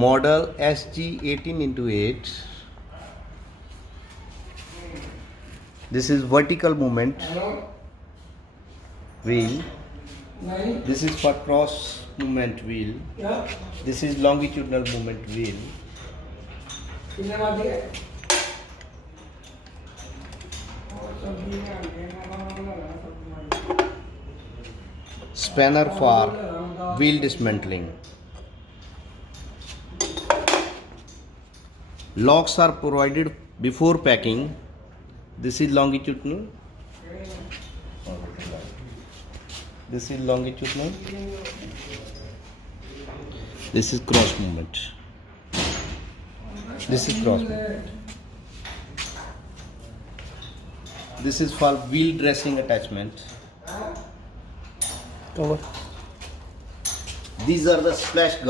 Model SG18 into 8. This is vertical movement wheel. This is for cross movement wheel. This is longitudinal movement wheel. Spanner for wheel dismantling. Locks are provided before packing. This is longitudinal. This is longitudinal. This is cross movement. This is cross movement. This is for wheel dressing attachment. These are the splash guards.